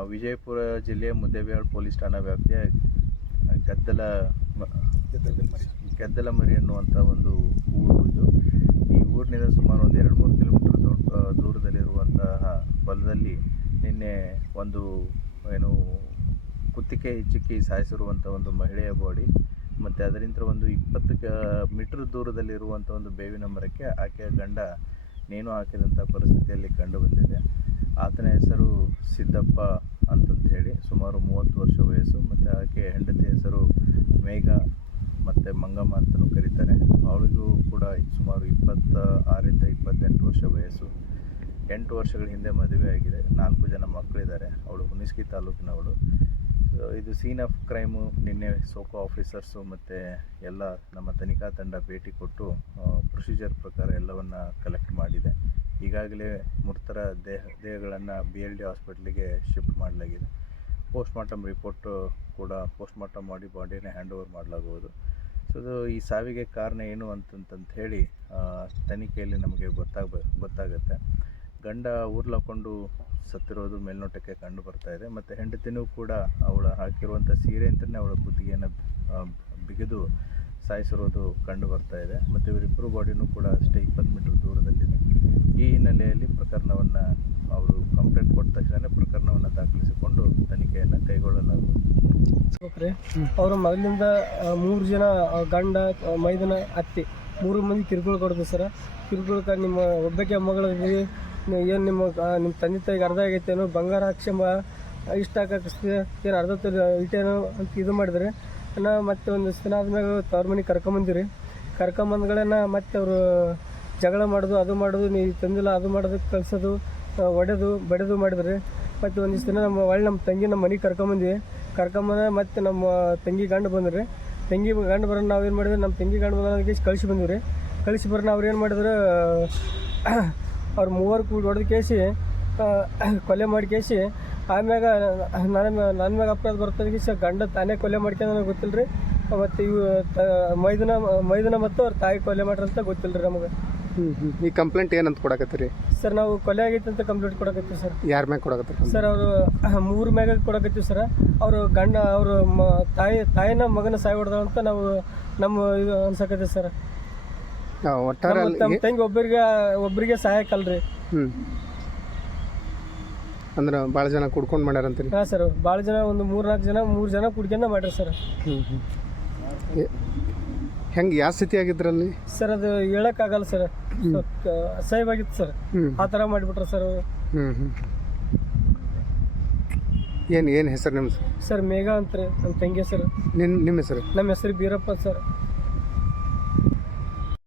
ವಿಜಯಪುರ ಜಿಲ್ಲೆಯ ಮುದ್ದೇಬಿಹಾಳ್ ಪೊಲೀಸ್ ಠಾಣಾ ವ್ಯಾಪ್ತಿಯ ಗದ್ದಲ ಮ- ಗೆದ್ದಲಮರಿ ಅನ್ನುವಂಥ ಒಂದು ಊರು ಇದು. ಈ ಊರಿನಿಂದ ಸುಮಾರು ಒಂದು ಎರಡು ಮೂರು ಕಿಲೋಮೀಟರ್ ದೂರದಲ್ಲಿರುವಂತಹ ಹೊಲದಲ್ಲಿ ನಿನ್ನೆ ಒಂದು ಏನು ಕುತ್ತಿಗೆ ಹಿಚ್ಚುಕಿ ಸಾಯಿಸಿರುವಂಥ ಒಂದು ಮಹಿಳೆಯ ಬಾಡಿ, ಮತ್ತು ಅದರಿಂದ ಒಂದು ಇಪ್ಪತ್ತು ಕ, ಮೀಟ್ರ್ ದೂರದಲ್ಲಿರುವಂಥ ಒಂದು ಬೇವಿನ ಮರಕ್ಕೆ ಆಕೆಯ ಗಂಡ ನೇಣು ಹಾಕಿದಂಥ ಪರಿಸ್ಥಿತಿಯಲ್ಲಿ ಕಂಡು ಬಂದಿದೆ. ಆತನ ಹೆಸರು ಸಿದ್ದಪ್ಪ ಅಂತಂತ ಹೇಳಿ ಸುಮಾರು ಮೂವತ್ತು ವರ್ಷ ವಯಸ್ಸು, ಮತ್ತು ಆಕೆ ಹೆಂಡತಿ ಹೆಸರು ಮೇಘ ಮತ್ತು ಮಂಗಮ್ಮ ಅಂತಲೂ ಕರೀತಾರೆ. ಅವಳಿಗೂ ಕೂಡ ಸುಮಾರು ಇಪ್ಪತ್ತ ಆರರಿಂದ ಇಪ್ಪತ್ತೆಂಟು ವರ್ಷ ವಯಸ್ಸು. ಎಂಟು ವರ್ಷಗಳ ಹಿಂದೆ ಮದುವೆ ಆಗಿದೆ. ನಾಲ್ಕು ಜನ ಮಕ್ಕಳಿದ್ದಾರೆ. ಅವಳು ಹುಣಸ್ಗಿ ತಾಲೂಕಿನವಳು. ಇದು ಸೀನ್ ಆಫ್ ಕ್ರೈಮು ನಿನ್ನೆ ಸೋಕೋ ಆಫೀಸರ್ಸು ಮತ್ತು ಎಲ್ಲ ನಮ್ಮ ತನಿಖಾ ತಂಡ ಭೇಟಿ ಕೊಟ್ಟು ಪ್ರೊಸೀಜರ್ ಪ್ರಕಾರ ಎಲ್ಲವನ್ನು ಕಲೆಕ್ಟ್ ಮಾಡಿದೆ. ಈಗಾಗಲೇ ಮೃತರ ದೇಹ, ದೇಹಗಳನ್ನು ಬಿ ಎಲ್ ಡಿ ಹಾಸ್ಪಿಟ್ಲಿಗೆ ಶಿಫ್ಟ್ ಮಾಡಲಾಗಿದೆ. ಪೋಸ್ಟ್ ಮಾರ್ಟಮ್ ರಿಪೋರ್ಟು ಕೂಡ ಪೋಸ್ಟ್ ಮಾರ್ಟಮ್ ಮಾಡಿ ಬಾಡಿನ ಹ್ಯಾಂಡ್ ಓವರ್ ಮಾಡಲಾಗುವುದು ಸೊ ಇದು ಈ ಸಾವಿಗೆ ಕಾರಣ ಏನು ಅಂತಂತಂತ ಹೇಳಿ ತನಿಖೆಯಲ್ಲಿ ನಮಗೆ ಗೊತ್ತಾಗ ಗೊತ್ತಾಗುತ್ತೆ. ಗಂಡ ಊರ್ಲಾಕೊಂಡು ಸತ್ತಿರೋದು ಮೇಲ್ನೋಟಕ್ಕೆ ಕಂಡು ಬರ್ತಾ ಇದೆ. ಮತ್ತು ಹೆಂಡತಿನೂ ಕೂಡ ಅವಳ ಹಾಕಿರುವಂಥ ಸೀರೆ ಅಂತಲೇ ಅವಳ ಕುತ್ತಿಗೆಯನ್ನು ಬಿಗಿದು ಸಾಯಿಸಿರೋದು ಕಂಡು ಬರ್ತಾ ಇದೆ. ಮತ್ತು ಇವರಿಬ್ಬರು ಬಾಡಿನೂ ಕೂಡ ಅಷ್ಟೇ ಇಪ್ಪತ್ತು ಮೀಟರ್ ದೂರದಲ್ಲಿದೆ. ಈ ಹಿನ್ನೆಲೆಯಲ್ಲಿ ಪ್ರಕರಣವನ್ನು ಅವರು ಕಂಪ್ಲೇಂಟ್ ಕೊಟ್ಟ ತಕ್ಷಣ ಪ್ರಕರಣವನ್ನು ದಾಖಲಿಸಿಕೊಂಡು ತನಿಖೆಯನ್ನು ಕೈಗೊಳ್ಳಲಾಗುವುದು. ಅವರು ಮೊದಲಿಂದ ಮೂರು ಜನ ಗಂಡ ಮೈದನ ಅತ್ತೆ, ಮೂರು ಮಂದಿ ಕಿರುಕುಳ ಕೊಡೋದು ಸರ. ಕಿರುಕುಳಕ್ಕೆ ನಿಮ್ಮ ಒಬ್ಬಕ್ಕೆ ಮಗಳಿಗೆ ಏನು ನಿಮ್ಮ ನಿಮ್ಮ ತಂದೆ ತಾಯಿಗೆ ಅರ್ಧ ಆಗೈತೇನೋ ಬಂಗಾರ ಹಾಕ್ಸಂಬ ಇಷ್ಟ ಹಾಕಿಸ್ತೀವಿ ಏನು ಅರ್ಧ ಇಟ್ಟೇನೋ ಅಂತ ಇದು ಮಾಡಿದ್ರೆ, ನಾ ಮತ್ತೆ ಒಂದು ದಿನ ಆದ್ಮೇಲೆ ತವ್ರ ಮನೆಗೆ ಕರ್ಕೊಂಬಂದಿರಿ ಕರ್ಕೊಂಬಂದ್ಗಳನ್ನ ಮತ್ತೆ ಅವರು ಜಗಳ ಮಾಡೋದು, ಅದು ಮಾಡೋದು, ನೀ ತಂದಿಲ್ಲ, ಅದು ಮಾಡೋದು, ಕಳ್ಸೋದು ಒಡೆದು, ಬಡೆದು ಮಾಡಿದ್ರೆ. ಮತ್ತು ಒಂದಿಷ್ಟು ದಿನ ನಮ್ಮ ಒಳ್ಳೆ ನಮ್ಮ ತಂಗಿ ನಮ್ಮ ಮನೆಗೆ ಕರ್ಕೊಂಬಂದ್ವಿ ಕರ್ಕೊಂಬಂದ್ರೆ ಮತ್ತೆ ನಮ್ಮ ತಂಗಿ ಗಂಡು ಬಂದ್ರೆ. ತಂಗಿ ಗಂಡು ಬರೋ ನಾವು ಏನು ಮಾಡಿದ್ರೆ ನಮ್ಮ ತಂಗಿ ಗಂಡು ಬಂದ ಕಳಿಸಿ ಬಂದ್ವಿ ರೀ. ಕಳಿಸಿ ಬರೋಣ ಅವ್ರು ಏನು ಮಾಡಿದ್ರು? ಅವ್ರು ಮೂವರು ಕೂಡ ಹೊಡೆದು ಕೇಸಿ ಕೊಲೆ ಮಾಡಿ ಕೇಸಿ, ಆಮ್ಯಾಗ ನನ್ನ ನನ್ನ ಮ್ಯಾಗ ಅಪರಾಧ ಬರ್ತದೆ ಕೇಸಿ ಗಂಡ ತಾನೇ ಕೊಲೆ ಮಾಡ್ಕೊಂಡು ನನಗೆ ಗೊತ್ತಿಲ್ಲ ರೀ ಮತ್ತು ಇವು ಮೈದನ ಮೈದನ ಮತ್ತು ಅವ್ರ ತಾಯಿ ಕೊಲೆ ಮಾಡ್ರಂತ ಗೊತ್ತಿಲ್ಲ ರೀ ನಮಗೆ. ಹ್ಞೂ ಹ್ಞೂ ಈ ಕಂಪ್ಲೇಂಟ್ ಏನಂತ ಕೊಡಕತ್ತೀರಿ? ಸರ್ ನಾವು ಕೊಲೆ ಆಗೈತೆ ಅಂತ ಕಂಪ್ಲೇಂಟ್ ಕೊಡಕತ್ತೀವಿ ಸರ್. ಯಾರ ಮ್ಯಾಗ ಕೊಡಕತ್ತೀರಿ ಸರ್ ಅವರು ಮೂರು ಮ್ಯಾಗ ಕೊಡಕತ್ತೀವಿ ಸರ್. ಅವರು ಗಂಡ ಅವರು ಮ ತಾಯಿ ತಾಯಿನ ಮಗನ ಸಾಯಿ ಹೊಡೆದ ಅಂತ ನಾವು ನಮ್ಮ ಇದು ಅನ್ಸಕತ್ತೀವಿ ಸರ್. ಒಟ್ಟಾರೆ ನಮ್ಮ ಅಲ್ಲಿ ತಂಗಿ ಒಬ್ಬರಿಗೆ ಒಬ್ಬರಿಗೆ ಸಹಾಯಕ್ಕಲ್ರಿ. ಹ್ಞೂ ಅಂದ್ರೆ ಭಾಳ ಜನ ಕುಡ್ಕೊಂಡು ಮಾಡ್ಯಾರಂತೀರಿ? ಹಾಂ ಸರ್ ಭಾಳ ಜನ ಒಂದು ಮೂರು ನಾಲ್ಕು ಜನ ಮೂರು ಜನ ಕುಡ್ಕೊಂಡ ಮಾಡ್ರಿ ಸರ್. ಹ್ಞೂ ಹ್ಞೂ ಹೆಂಗೆ ಯಾವ ಸ್ಥಿತಿ ಆಗಿದ್ರಲ್ಲಿ? ಸರ್ ಅದು ಹೇಳೋಕ್ಕಾಗಲ್ಲ ಸರ್. ಸ್ವಲ್ಪ ಆಗಿತ್ತು ಸರ್. ಆ ಥರ ಮಾಡಿಬಿಟ್ರೆ ಸರ್. ಹ್ಞೂ ಹ್ಞೂ ಏನು ಏನು ಹೆಸರು ನಿಮ್ಮ ಸರ್ ಮೇಘ ರೀ ನಮ್ಮ ತಂಗಿ ಸರ್. ನಿನ್ನ ನಿಮ್ಮ ಹೆಸರು? ನಮ್ಮ ಹೆಸರು ಬೀರಪ್ಪ ಸರ್.